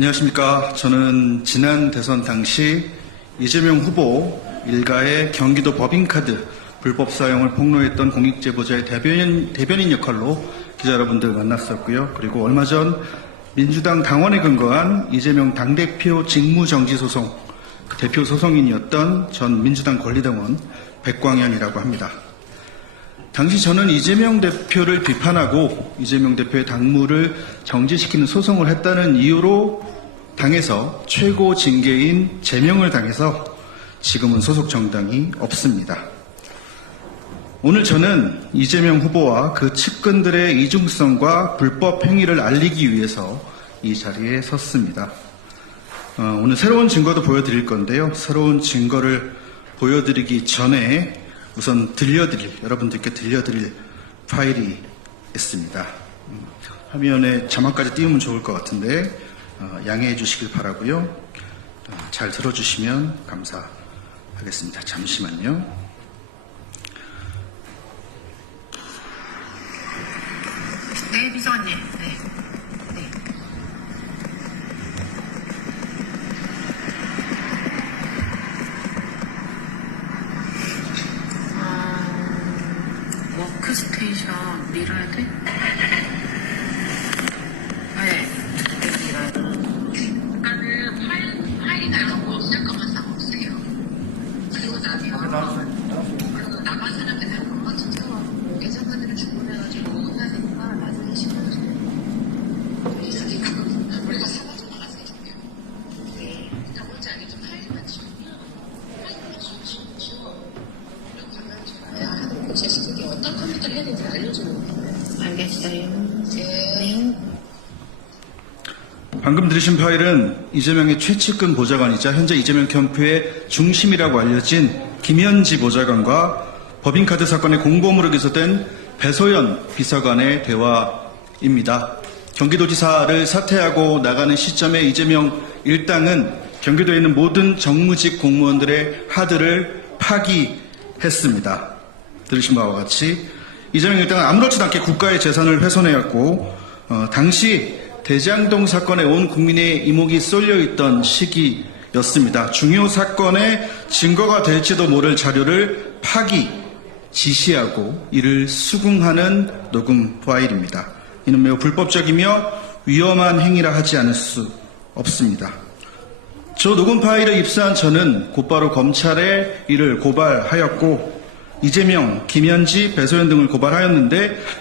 안녕하십니까. 저는 지난 대선 당시 이재명 후보 일가의 경기도 법인카드 불법 사용을 폭로했던 공익제보자의 대변인, 대변인 역할로 기자 여러분들 만났었고요. 그리고 얼마 전 민주당 당원에 근거한 이재명 당대표 직무정지 소송, 그 대표 소송인이었던 전 민주당 권리당원 백광현이라고 합니다. 당시 저는 이재명 대표를 비판하고 이재명 대표의 당무를 정지시키는 소송을 했다는 이유로 당에서 최고 징계인 제명을 당해서 지금은 소속 정당이 없습니다. 오늘 저는 이재명 후보와 그 측근들의 이중성과 불법 행위를 알리기 위해서 이 자리에 섰습니다. 어, 오늘 새로운 증거도 보여드릴 건데요. 새로운 증거를 보여드리기 전에 우선 들려드릴, 여러분들께 들려드릴 파일이 있습니다. 음, 화면에 자막까지 띄우면 좋을 것 같은데, 어, 양해해 주시길 바라고요 어, 잘 들어주시면 감사하겠습니다. 잠시만요. 네, 비서관님. 네. 네. 어, 워크스테이션 밀어야 돼? 네. 밀어야 돼. 그러니까는 파일, 파일이나 이런 거 없을 거면 상관없어요. 그리고 나중에 그리고 나간 사람들 다 금방 찾아와고 예전만으로 주문해가지고 해야 되니까 나중에 시간을 좀 이상하게 가끔 우리가 사가지고 나가서 해줄게요. 네. 나 뭔지 알겠죠? 파일만 지우면 파일만 지우, 지우, 지워. 그리고 가면 제가 야, 하도 교체시키기 어떤 컴퓨터를 해야 되는지 알려주는 거예요. 알겠어요. 네. 방금 들으신 파일은 이재명의 최측근 보좌관이자 현재 이재명 캠프의 중심이라고 알려진 김현지 보좌관과 법인카드 사건의 공범으로 기소된 배소연 비서관의 대화입니다. 경기도지사를 사퇴하고 나가는 시점에 이재명 일당은 경기도에 있는 모든 정무직 공무원들의 하드를 파기했습니다. 들으신 바와 같이 이재명 일당은 아무렇지도 않게 국가의 재산을 훼손해왔고 어, 당시 대장동 사건에 온 국민의 이목이 쏠려 있던 시기였습니다. 중요 사건의 증거가 될지도 모를 자료를 파기, 지시하고 이를 수긍하는 녹음 파일입니다. 이는 매우 불법적이며 위험한 행위라 하지 않을 수 없습니다. 저 녹음 파일을 입수한 저는 곧바로 검찰에 이를 고발하였고 이재명, 김현지, 배소연 등을 고발하였는데